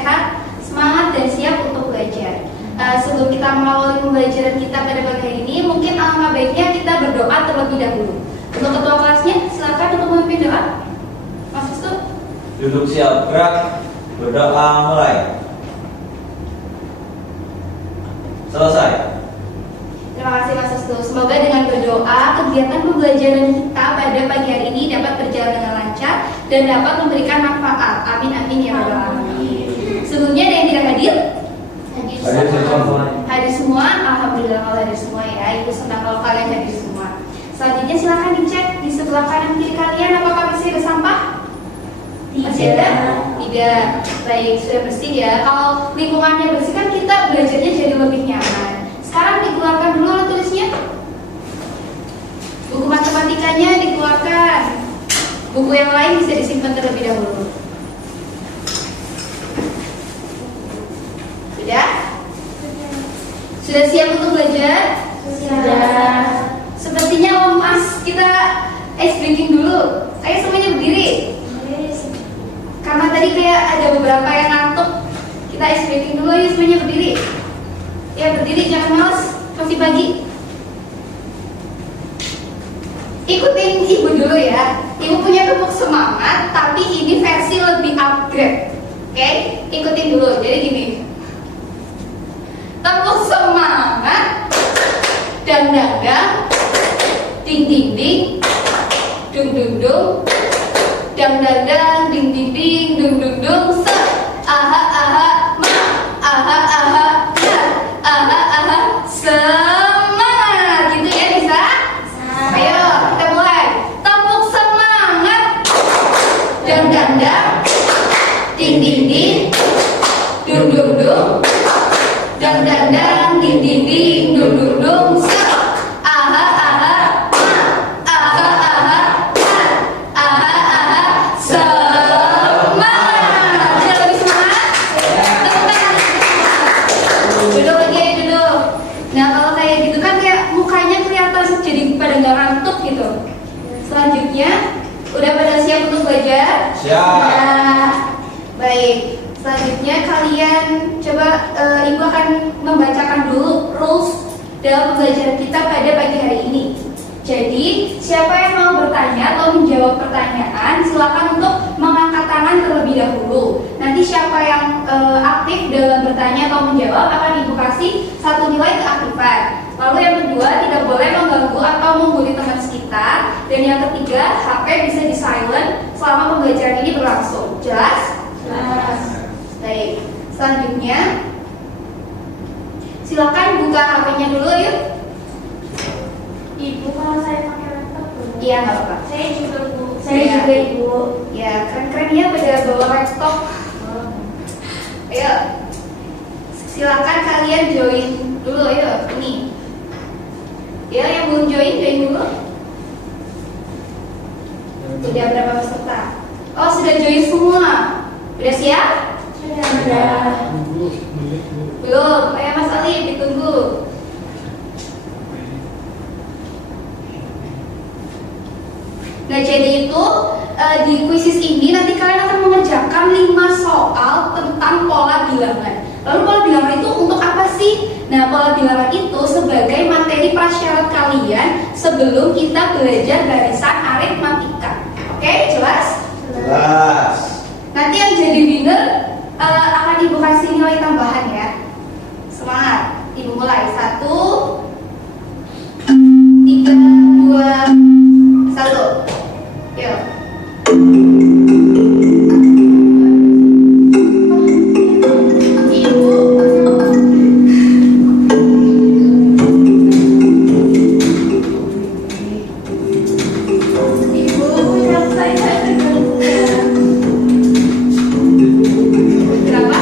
sehat, semangat, dan siap untuk belajar. Sebelum kita mengawali pembelajaran kita pada pagi hari ini, mungkin alangkah baiknya kita berdoa terlebih dahulu. Untuk ketua kelasnya, silakan untuk memimpin doa. Mas Wisnu. Duduk siap, gerak, berdoa mulai. Selesai. Terima kasih Mas Wisnu. Semoga dengan berdoa, kegiatan pembelajaran kita pada pagi hari ini dapat berjalan dengan lancar dan dapat memberikan manfaat. Amin amin ya rabbal alamin. Sebelumnya ada yang tidak hadir? Hadir semua. Alhamdulillah kalau hadir semua ya. Ibu senang kalau kalian hadir semua. Selanjutnya silakan dicek di sebelah kanan kiri kalian apakah masih ada sampah? Masih ada? Tidak. Baik, sudah bersih ya. Kalau lingkungannya bersih kan kita belajarnya jadi lebih nyaman. Sekarang dikeluarkan dulu alat tulisnya. Buku matematikanya dikeluarkan. Buku yang lain bisa disimpan terlebih dahulu. Sudah? Sudah siap untuk belajar? Sudah. Sepertinya lemas. Kita ice breaking dulu. Ayo semuanya berdiri. Karena tadi kayak ada beberapa yang ngantuk. Kita ice breaking dulu. Ayo semuanya berdiri. Ya berdiri, jangan malas. Masih pagi. Ikutin ibu dulu ya. Ibu punya tepuk semangat, tapi ini versi lebih upgrade. Oke? Ikutin dulu. Jadi gini. Tepuk semangat, dang dang dang, ding ding ding, dung dung dung, dang dang dang, ding ding ding, dung dung dung, se, aha aha, ma, aha aha, ya, aha aha, semangat, gitu ya bisa? Ayo kita mulai. Tepuk semangat, dang dang dang, ding ding ding, dung dung dung. Dang dang dang, ding ding ding, dung dung dung, se, aha aha, ma, aha aha, ya, aha aha, semangat. Sudah lebih semangat? Tepuk tangan. Duduk lagi, duduk. Nah kalau kayak gitu kan kayak mukanya kelihatan jadi pada nggak ngantuk gitu. Selanjutnya, udah pada siap untuk belajar? Siap. Nah, baik. Selanjutnya kalian coba ibu akan membacakan dulu rules dalam pembelajaran kita pada pagi hari ini. Jadi siapa yang mau bertanya atau menjawab pertanyaan silakan untuk mengangkat tangan terlebih dahulu. Nanti siapa yang aktif dalam bertanya atau menjawab akan ibu kasih 1 nilai keaktifan. Lalu yang kedua tidak boleh mengganggu atau membuli teman sekitar. Dan yang ketiga HP bisa di silent selama pembelajaran ini berlangsung. Jelas? Jelas. Baik, selanjutnya silakan buka HP-nya dulu yuk. Ibu, kalau saya pakai laptop boleh? Iya nggak apa-apa. Saya juga Bu. Saya juga ibu. Ya keren-keren ya pada bawa laptop. Ayo, silakan kalian join dulu yuk. Ini. Ya yang belum join dulu. Sudah berapa peserta? Oh sudah join semua. Udah siap? Sudah. Belum, ayo Mas Ali ditunggu. Nah jadi itu di kuisis ini nanti kalian akan mengerjakan 5 soal tentang pola bilangan. Lalu pola bilangan itu untuk apa sih? Nah pola bilangan itu sebagai materi prasyarat kalian sebelum kita belajar barisan aritmatika. Oke, jelas? Jelas. Nanti yang jadi winner akan ibu kasih nilai tambahan ya. Semangat, ibu mulai 1, 3, 2, 1. Yuk. Berapa?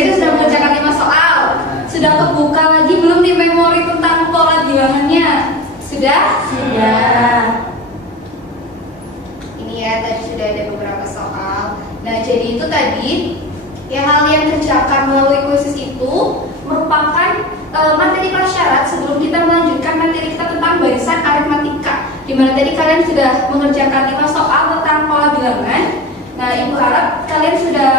kita sudah mengerjakan 5 soal. Sudah kebuka lagi belum di memori tentang pola bilangannya? Sudah? Sudah. Ini ya, tadi sudah ada beberapa soal. Nah, jadi itu tadi ya, hal yang kerjakan melalui kuisis itu merupakan materi prasyarat sebelum kita melanjutkan materi kita tentang barisan aritmatika, di mana tadi kalian sudah mengerjakan 5 soal tentang pola bilangan. Nah, Ibu harap kalian sudah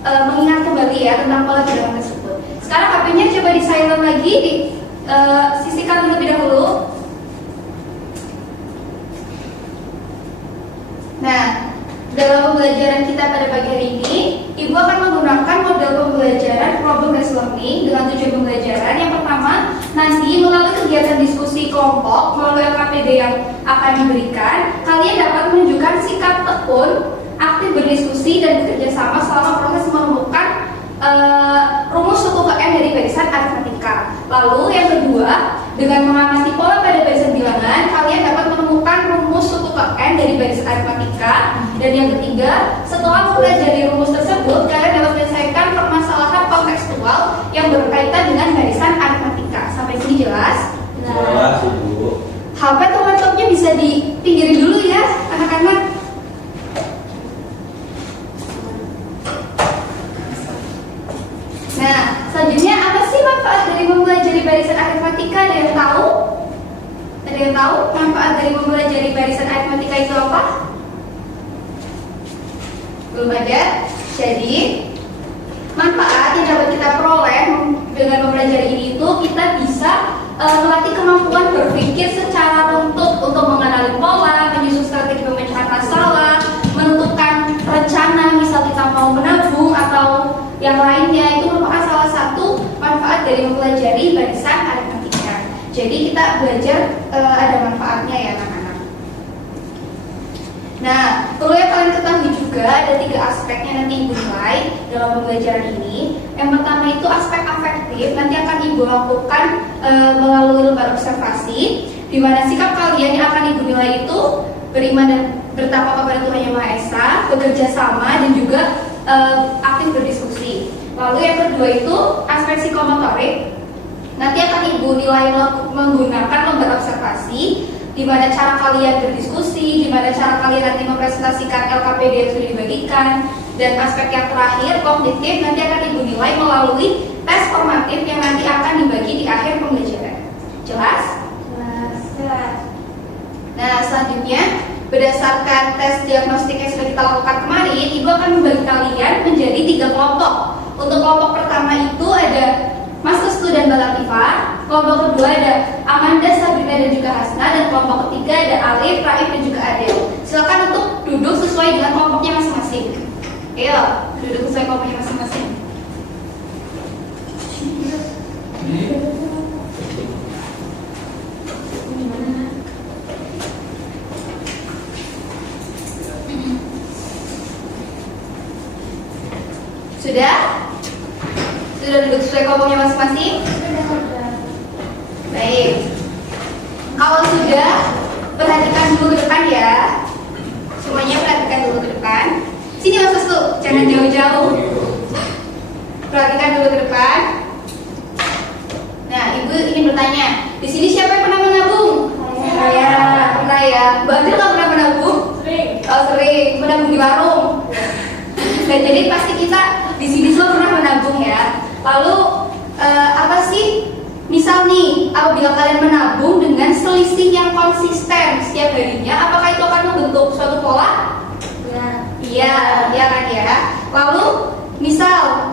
mengingat kembali ya tentang pola bilangan tersebut. Sekarang HP-nya coba di silent lagi, sisihkan terlebih dahulu. Nah, dalam pembelajaran kita pada pagi hari ini, Ibu akan menggunakan model pembelajaran problem based learning dengan tujuan pembelajaran. Yang pertama, nanti melalui kegiatan diskusi kelompok melalui LKPD yang akan diberikan, kalian dapat menunjukkan sikap tekun, aktif berdiskusi dan bekerja sama selama proses menemukan rumus suku ke N dari barisan aritmatika. Lalu yang kedua, dengan mengamati pola pada barisan bilangan, kalian dapat menemukan rumus suku ke N dari barisan aritmatika. Dan yang ketiga, setelah mempelajari rumus tersebut, kalian dapat menyelesaikan permasalahan kontekstual yang berkaitan dengan barisan aritmatika. Sampai sini jelas? Jelas, Ibu. HP atau laptopnya bisa dipinggirin dulu ya, anak-anak. Nah, selanjutnya apa sih manfaat dari mempelajari barisan aritmatika? Ada yang tahu? Ada yang tahu manfaat dari mempelajari barisan aritmatika itu apa? Belum ada. Jadi, manfaat yang dapat kita peroleh dengan mempelajari ini itu kita bisa melatih kemampuan berpikir secara runtut untuk mengenali pola, menyusun strategi pemecahan masalah, menentukan rencana, misal kita mau menabung atau yang lainnya. Itu merupakan salah satu manfaat dari mempelajari barisan aritmatika. Jadi kita belajar ada manfaatnya ya anak-anak. Nah, perlu yang kalian ketahui juga ada 3 aspek yang nanti Ibu nilai dalam pembelajaran ini. Yang pertama itu aspek afektif, nanti akan Ibu lakukan melalui lembar observasi, di mana sikap kalian yang akan Ibu nilai itu beriman dan bertakwa kepada Tuhan Yang Maha Esa, bekerja sama dan juga aktif berdiskusi. Lalu yang kedua itu aspek psikomotorik, nanti akan Ibu nilai menggunakan lembar observasi, di mana cara kalian berdiskusi, di mana cara kalian nanti mempresentasikan LKPD yang sudah dibagikan, dan aspek yang terakhir kognitif nanti akan Ibu nilai melalui tes formatif yang nanti akan dibagi di akhir pembelajaran. Jelas? Jelas. Nah, selanjutnya berdasarkan tes diagnostik yang sudah kita lakukan kemarin, Ibu akan membagi kalian menjadi 3 kelompok. Untuk kelompok pertama itu ada Mas Restu dan Mbak Latifah, kelompok kedua ada Amanda, Sabrina dan juga Hasna, dan kelompok ketiga ada Alif, Raif dan juga Adel. Silakan untuk duduk sesuai dengan kelompoknya masing-masing. Ayo, duduk sesuai kelompoknya masing-masing. Sudah? Sudah duduk sesuai kelompoknya masing-masing? Baik. Kalau sudah, perhatikan dulu ke depan ya. Semuanya perhatikan dulu ke depan. Sini Mas Restu, jangan jauh-jauh. Perhatikan dulu ke depan. Nah, Ibu ingin bertanya, di sini siapa yang pernah menabung? Saya. Pernah ya? Mbak Adil nggak pernah menabung? Sering. Oh, sering. Menabung di warung. Dan jadi pasti kita di sini semua pernah menabung ya. Lalu apa sih? Misal nih, apabila kalian menabung dengan selisih yang konsisten setiap harinya, apakah itu akan membentuk suatu pola? Iya kan ya. Lalu misal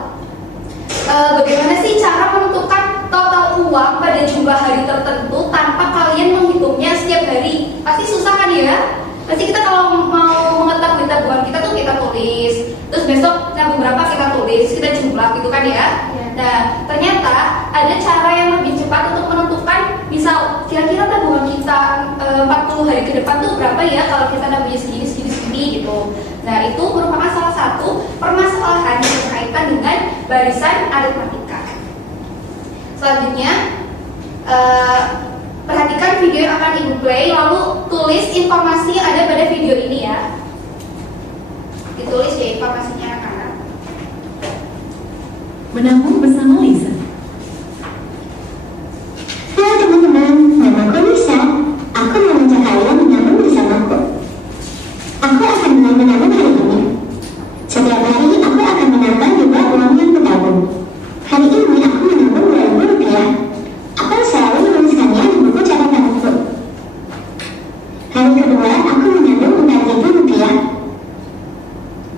bagaimana sih cara menentukan total uang pada jumlah hari tertentu tanpa kalian menghitungnya setiap hari? Pasti susah kan ya? Pasti kita kalau mau mengetahui tabungan kita tuh kita tulis, terus besok nabung berapa kita tulis, kita jumlah gitu kan ya. Nah, ternyata ada cara yang lebih cepat untuk menentukan, misal kira-kira tabungan kita 40 hari ke depan tuh berapa ya kalau kita nabungnya segini gitu. Nah, itu merupakan salah satu permasalahan yang berkaitan dengan barisan aritmatika. Selanjutnya, perhatikan video yang akan Ibu play, lalu tulis informasi yang ada pada video ini ya. Ditulis ya informasinya anak-anak. menabung bersama Lisa. Halo teman-teman, namaku Lisa. Aku mengajak kalian menabung bersamaku. Aku akan mulai menabung hari ini. Setiap hari aku akan menambah jumlah uang yang kutabung. Hari ini aku menabung Rp2.000. Aku selalu menuliskannya di buku catatanku. Hari kedua aku menabung Rp4.000.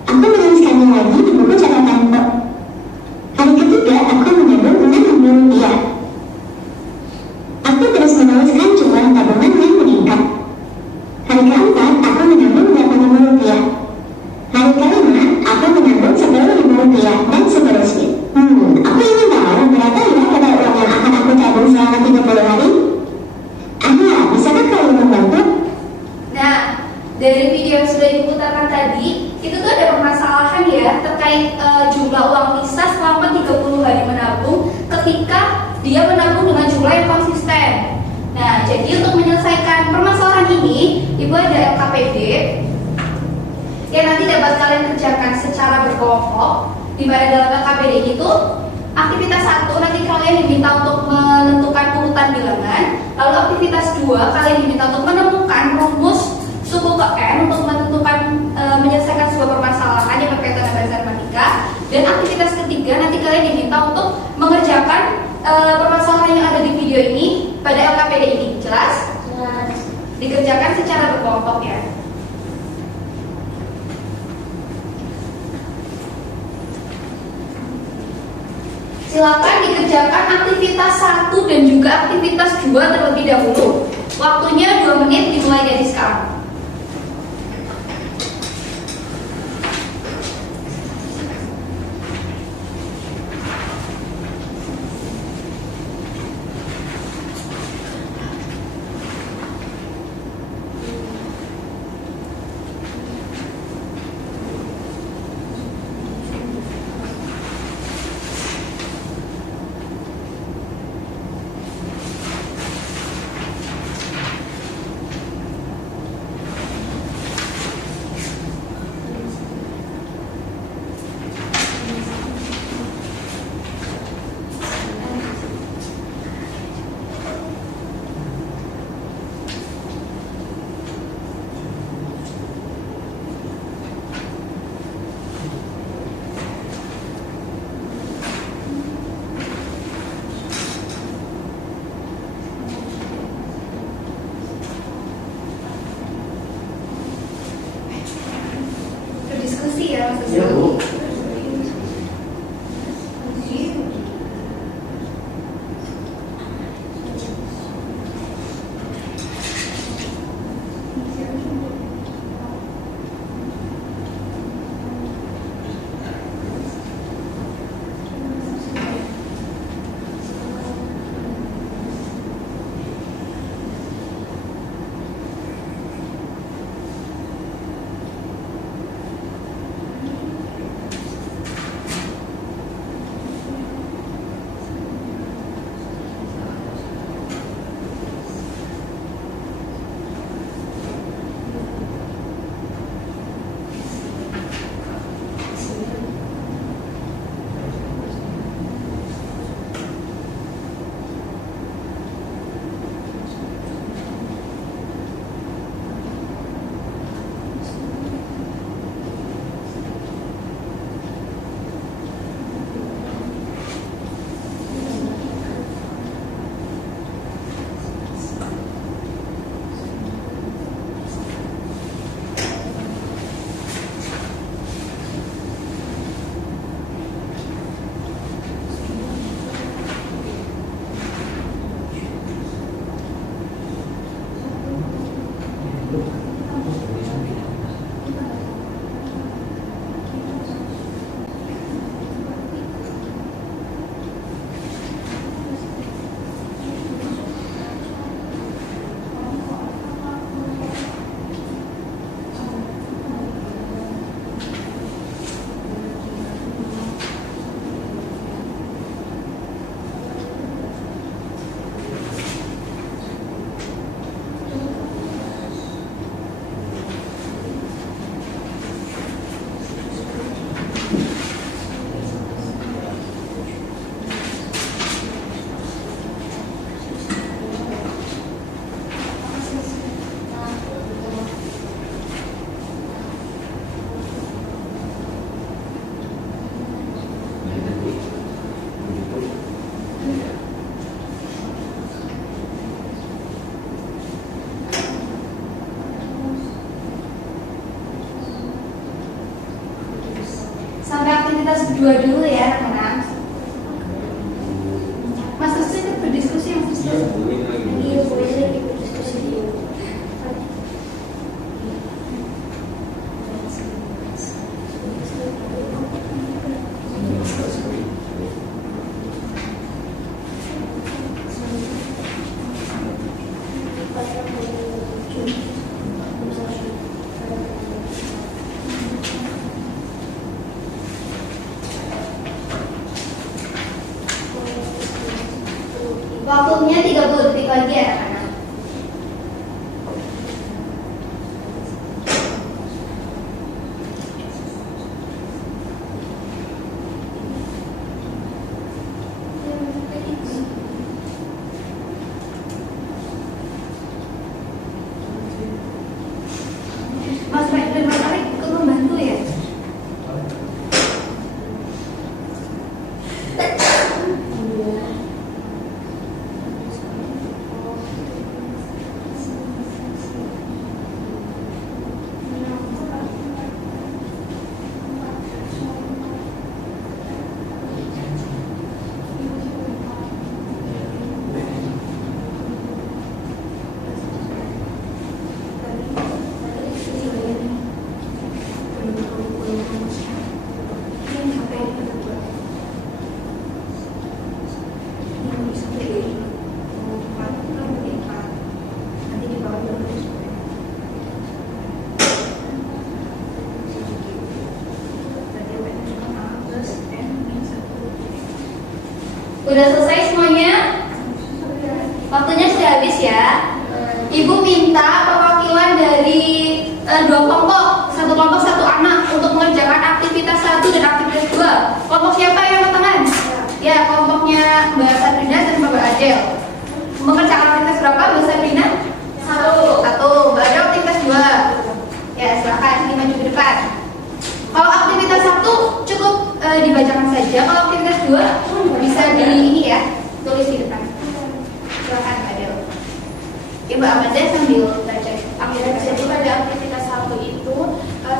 Aku menuliskannya lagi di buku catatanku. Hari ketiga aku menabung Rp6.000. Aku terus menuliskan jumlah tabungan yang meningkat. Hari keempat aku menabung Rp8.000. Hari kelima aku menabung Rp10.000 dan seterusnya. Aku ingin tahu berapa ya total uang yang akan aku tabung selama 30 hari? Bisakah kalian membantu? Nah, dari video yang sudah diputarkan tadi, itu tuh ada permasalahan ya terkait jumlah uang Lisa selama 30 hari menabung ketika dia menabung dengan jumlah yang konsisten. Nah, jadi untuk menyelesaikan permasalahan ini, Ibu ada LKPD yang nanti dapat kalian kerjakan secara berkelompok, di mana dalam LKPD itu aktivitas 1 nanti kalian diminta untuk menentukan urutan bilangan, lalu aktivitas 2 kalian diminta untuk menemukan rumus suku ke N untuk menentukan menyelesaikan sebuah permasalahan yang berkaitan dengan bahasa matematika, dan aktivitas ketiga nanti kalian diminta untuk mengerjakan permasalahan yang ada di video ini pada LKPD ini. Jelas? Jelas. Dikerjakan secara berkelompok ya. Silakan dikerjakan aktivitas 1 dan juga aktivitas 2 terlebih dahulu. Waktunya 2 menit dimulai dari sekarang. Berdiskusi ya Mas Iya, Bu. sampai aktivitas 2 dulu ya anak-anak. Mas Rizky ikut berdiskusi Mas Rizky. Iya, boleh ikut berdiskusi. Waktunya 30 detik lagi ya anak-anak. Mas Mike dan Mas Arik ikut membantu ya? Udah selesai semuanya? Waktunya sudah habis ya. Ibu minta perwakilan dari 2 kelompok, 1 kelompok 1 anak untuk mengerjakan aktivitas 1 dan aktivitas 2. Kelompok siapa yang angkat tangan? Ya, kelompoknya Mbak Sabrina dan Mbak Adel. Mengerjakan aktivitas berapa Mbak Sabrina? 1. Mbak Adel aktivitas 2. Ya, silakan ini maju ke depan. Kalau aktivitas 1 cukup dibacakan saja. Kalau aktivitas 2 bisa di ini ya, tulis di depan. Silakan Mbak Adel. Ya, Mbak Amanda sambil baca. Jadi pada aktivitas 1 itu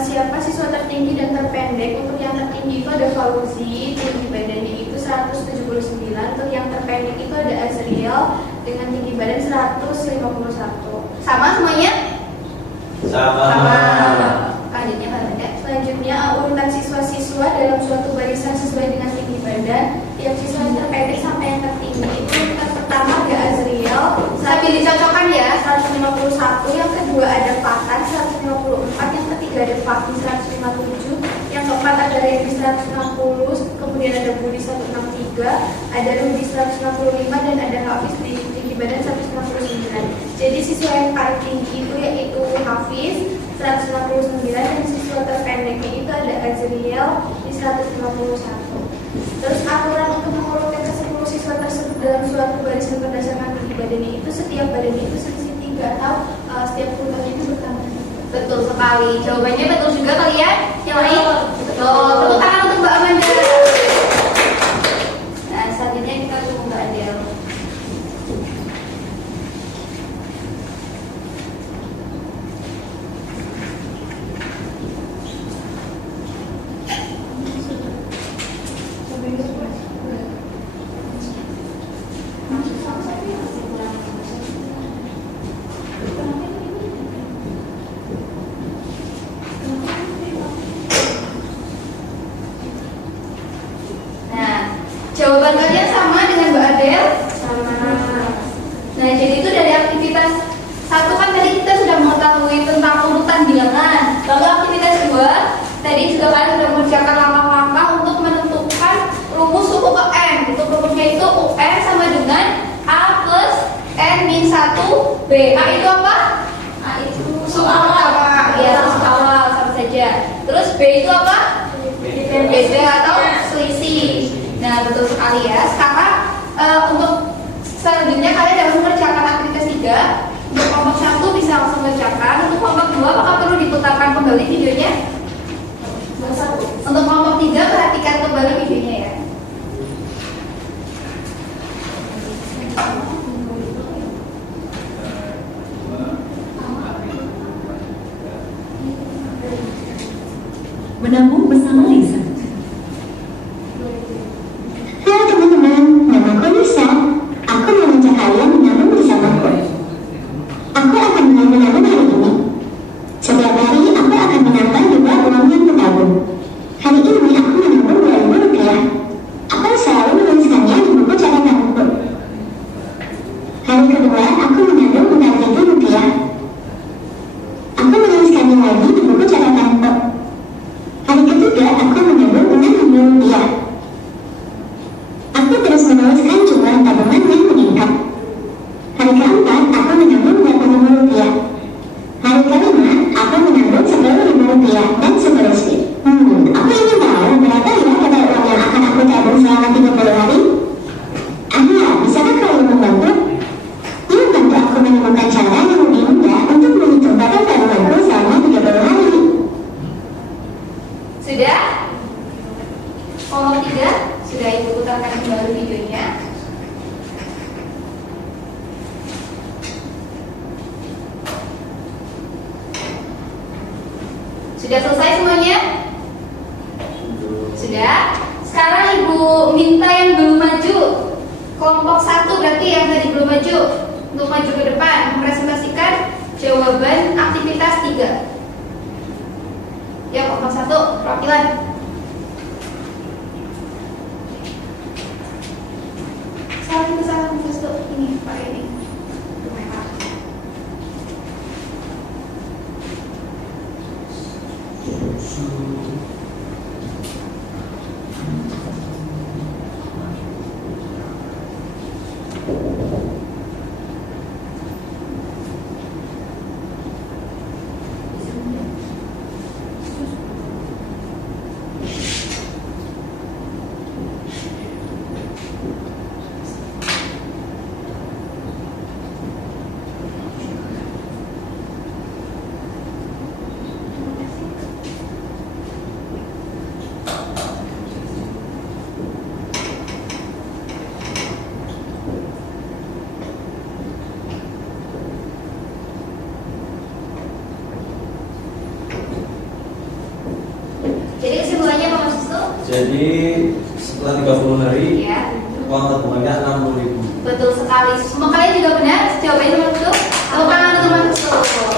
siapa siswa tertinggi dan terpendek. Untuk yang tertinggi itu ada Fauzi, tinggi badannya itu 179. Untuk yang terpendek itu ada Azriel dengan tinggi badan 151. Sama semuanya? Sama. Lanjutnya Mbak Amanda. Selanjutnya urutan siswa-siswa dalam suatu barisan sesuai dengan tinggi badan. Tiap siswa yang terpendek sampai yang tertinggi itu urutan pertama ada Azriel Sambil dicocokkan ya. 151, yang kedua ada Fatan 154, yang ketiga ada Fakih 157, yang keempat ada Revi 160, kemudian ada Budi 163, ada Rudi 165, dan ada Hafiz di tinggi badan 159. Jadi siswa yang paling tinggi itu yaitu Hafiz 159, dan siswa terpendeknya itu ada Azriel di 151. Terus aturan untuk mengurutkan ke-10 siswa tersebut dalam suatu barisan berdasarkan tinggi badannya itu setiap badannya itu selisih 3 atau setiap urutannya itu bertambah. Betul sekali. Jawabannya betul juga kalian? Yang lain? Betul. Tepuk tangan untuk Mbak Amanda. Nah, selanjutnya kita tunggu Mbak Adel. Jawaban kalian sama dengan Mbak Adel? Sama. Nah, jadi itu dari aktivitas 1 kan tadi kita sudah mengetahui tentang urutan bilangan. Lalu aktivitas 2 tadi juga kalian sudah mengerjakan langkah-langkah untuk menentukan rumus suku ke N. Untuk rumusnya itu UN sama dengan A plus N min 1 B. A itu apa? A itu suku awal. Ya, suku awal sama saja. Terus B itu apa? BB atau selisih. Nah, betul sekali ya. Sekarang untuk selanjutnya kalian dapat mengerjakan aktivitas 3. Untuk kelompok 1 bisa langsung mengerjakan. Untuk kelompok 2 apakah perlu diputarkan kembali videonya? Untuk kelompok 3 perhatikan kembali videonya ya. Menabung bersama Lisa. Sudah? Kelompok 3 sudah Ibu putarkan kembali videonya. Sudah selesai semuanya? Sudah. Sekarang Ibu minta yang belum maju. Kelompok 1 berarti yang tadi belum maju, untuk maju ke depan mempresentasikan jawaban aktivitas 3. Ya, kelompok 1 perwakilan. Salam tuh ini pakai ini. Merah. Jadi kesimpulannya apa Mas Wisnu? Jadi setelah 30 hari Ya, uang tabungannya 60.000. betul sekali. Semua kalian juga benar jawabannya Mas Wisnu? Tepuk tangan untuk Mas Wisnu.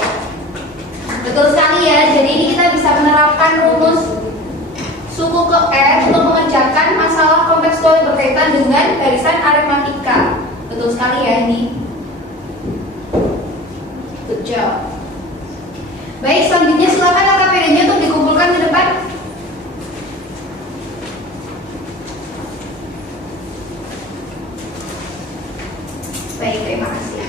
Betul sekali ya. Jadi ini kita bisa menerapkan rumus suku ke R untuk mengerjakan masalah kontekstual yang berkaitan dengan barisan aritmatika. Betul sekali ya ini. Good job. Baik, selanjutnya silakan LKPD-nya untuk dikumpulkan ke depan. Baik, terima kasih.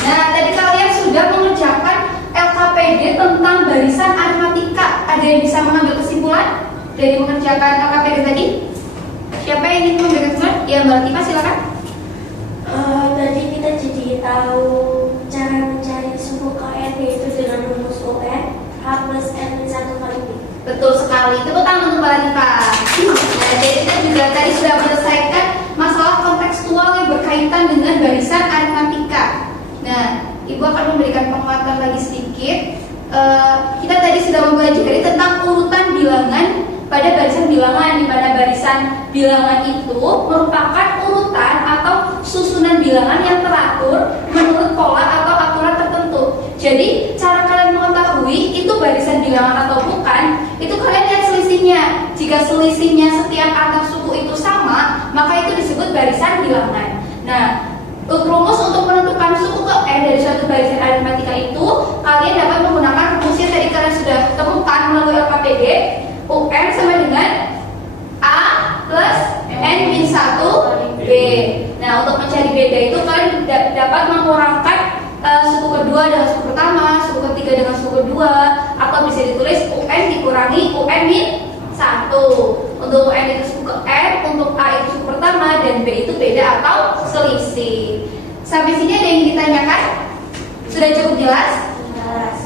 Nah, tadi kalian sudah mengerjakan LKPD tentang barisan aritmatika. Ada yang bisa mengambil kesimpulan dari mengerjakan LKPD tadi? Siapa yang ingin mengambil kesimpulan? Ya, Mbak Latifah, silakan. Tadi kita jadi tahu cara mencari suku KN yaitu dengan rumus UN H plus N 1 kali B. Betul sekali. Tepuk tangan untuk Mbak Latifah. Nah, jadi kita juga tadi sudah menyelesaikan masalah kontekstual yang berkaitan dengan barisan aritmatika. Nah, Ibu akan memberikan penguatan lagi sedikit. Kita tadi sudah mempelajari tentang urutan bilangan pada barisan bilangan, di mana barisan bilangan itu merupakan urutan atau susunan bilangan yang teratur menurut pola atau aturan tertentu. Jadi cara kalian mengetahui itu barisan bilangan atau bukan, itu kalian lihat selisihnya. Jika selisihnya setiap antar suku itu sama, maka itu disebut barisan bilangan. Nah, rumus untuk menentukan suku ke N dari suatu barisan aritmatika itu kalian dapat menggunakan rumus yang tadi kalian sudah temukan melalui LKPD. UN sama dengan A plus N-1 B. Nah, untuk mencari beda itu kalian dapat mengurangkan suku kedua dengan suku pertama, suku ketiga dengan suku kedua, atau bisa ditulis UN dikurangi UN-1. Untuk UN itu suku ke N, untuk A itu suku pertama, dan B itu beda atau selisih. Sampai sini ada yang ditanyakan? Sudah cukup jelas?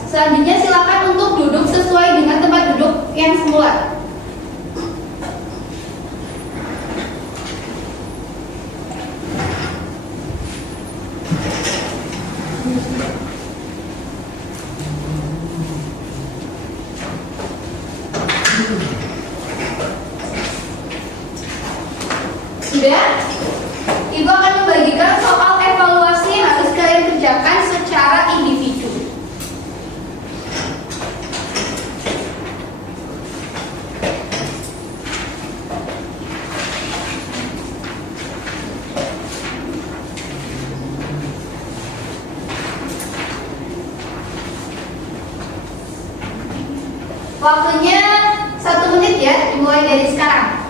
Selanjutnya silakan untuk duduk sesuai dengan tempat duduk yang semula. Sudah? Ibu akan membagikan soal evaluasi yang harus kalian kerjakan secara individu. Waktunya 1 menit ya, dimulai dari sekarang.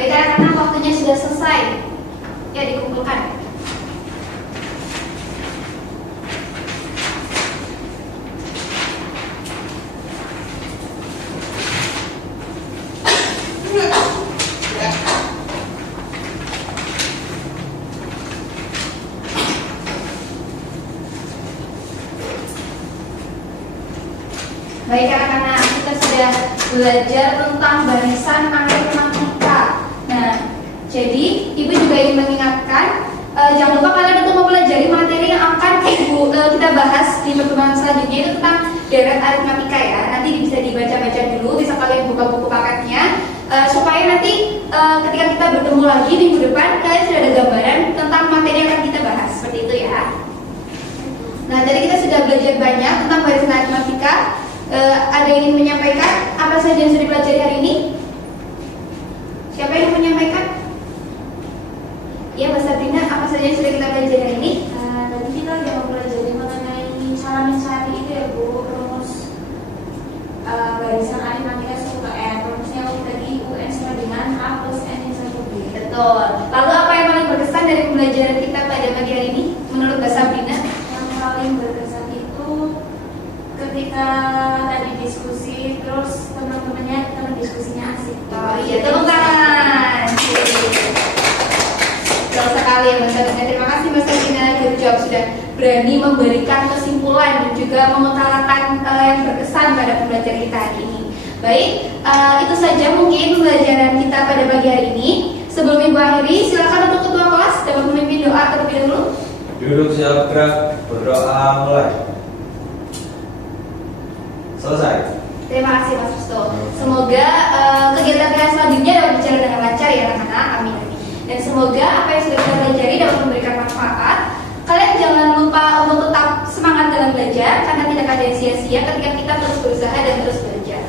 Baik anak-anak, waktunya sudah selesai. Ya, dikumpulkan. Baik anak-anak, kita sudah belajar tentang barisan aritmatika. Nah, jadi Ibu juga ingin mengingatkan, jangan lupa kalian untuk mempelajari materi yang akan kita bahas di pertemuan selanjutnya, itu tentang deret aritmatika ya. Nanti bisa dibaca-baca dulu, bisa kalian buka buku paketnya, supaya nanti ketika kita bertemu lagi minggu depan, kalian sudah ada gambaran tentang materi yang akan kita bahas, seperti itu ya. Nah, tadi kita sudah belajar banyak tentang barisan aritmatika. Ada yang ingin menyampaikan apa saja yang sudah dipelajari hari ini? Siapa yang ingin menyampaikan? Ya, Mbak Sabrina, apa saja yang sudah kita pelajari hari ini? Tadi kita sudah mempelajari mengenai cara mencari itu ya Bu, rumus barisan aritmatika suku N. Rumusnya tadi UN sama dengan A plus N yang satu B. Betul. Lalu apa yang paling berkesan dari pembelajaran kita pada pagi hari ini menurut Mbak Sabrina? Yang paling berkesan itu ketika tadi diskusi, terus teman-temannya teman diskusinya asik. Oh iya, tepuk tangan. Betul sekali ya Mbak Sabrina. Terima kasih Mbak Sabrina, good job, sudah berani memberikan kesimpulan dan juga mengutarakan yang berkesan pada pembelajaran kita hari ini. Baik, itu saja mungkin pembelajaran kita pada pagi hari ini. Sebelum Ibu akhiri, silakan untuk ketua kelas dapat memimpin doa terlebih dahulu. Duduk siap gerak, berdoa mulai. Selesai. Terima kasih Mas Rusto. Semoga kegiatan kita selanjutnya dapat berjalan dengan lancar ya anak-anak. Amin. Dan semoga apa yang sudah kita pelajari dapat memberikan manfaat. Kalian jangan lupa untuk tetap semangat dalam belajar, karena tidak ada yang sia-sia ketika kita terus berusaha dan terus belajar.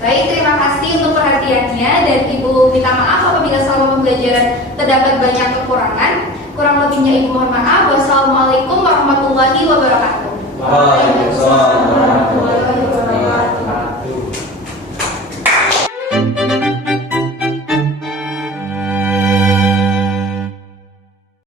Baik, terima kasih untuk perhatiannya, dan Ibu minta maaf apabila selama pembelajaran terdapat banyak kekurangan. Kurang lebihnya Ibu mohon maaf. Wassalamualaikum warahmatullahi wabarakatuh. Waalaikumsalam.